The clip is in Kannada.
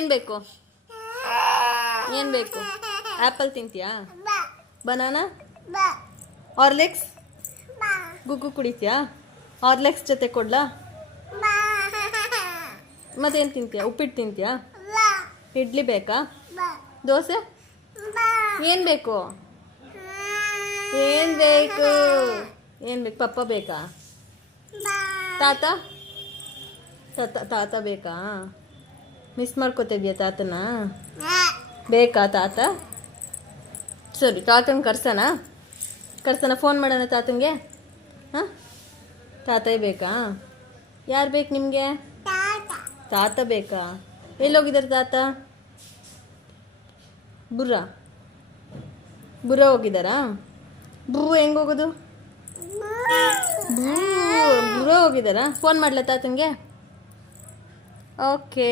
ಏನು ಬೇಕು? ಏನು ಬೇಕು? ಆ್ಯಪಲ್ ತಿಂತೀಯಾ? ಬನಾನಾ? ಹಾರ್ಲಿಕ್ಸ್? ಗುಗ್ಗು ಕುಡಿತೀಯಾ? ಹಾರ್ಲಿಕ್ಸ್ ಜೊತೆ ಕೊಡ್ಲಾ? ಮತ್ತೇನು ತಿಂತೀಯಾ? ಉಪ್ಪಿಟ್ಟು ತಿಂತೀಯಾ? ಇಡ್ಲಿ ಬೇಕಾ? ದೋಸೆ? ಏನು ಬೇಕು? ಏನು ಬೇಕು? ಏನು ಬೇಕು? ಪಪ್ಪ ಬೇಕಾ? ತಾತ ತಾತ ಬೇಕಾ? ಮಿಸ್ ಮಾಡ್ಕೋತಿದ್ಯಾ ತಾತನ? ಬೇಕಾ ತಾತ? ಸರಿ, ತಾತನ ಕರ್ಸೋಣ, ಫೋನ್ ಮಾಡೋಣ ತಾತನಿಗೆ. ಹಾಂ, ತಾತ ಬೇಕಾ? ಯಾರು ಬೇಕು ನಿಮಗೆ? ತಾತ ಬೇಕಾ? ಎಲ್ಲೋಗಿದ್ದಾರೆ ತಾತ? ಬುರ್ರ ಹೋಗಿದ್ದಾರಾ? ಹೆಂಗೆ ಹೋಗೋದು? ಬುರ್ರ ಹೋಗಿದ್ದಾರಾ? ಫೋನ್ ಮಾಡಲಾ ತಾತನಿಗೆ? ಓಕೆ.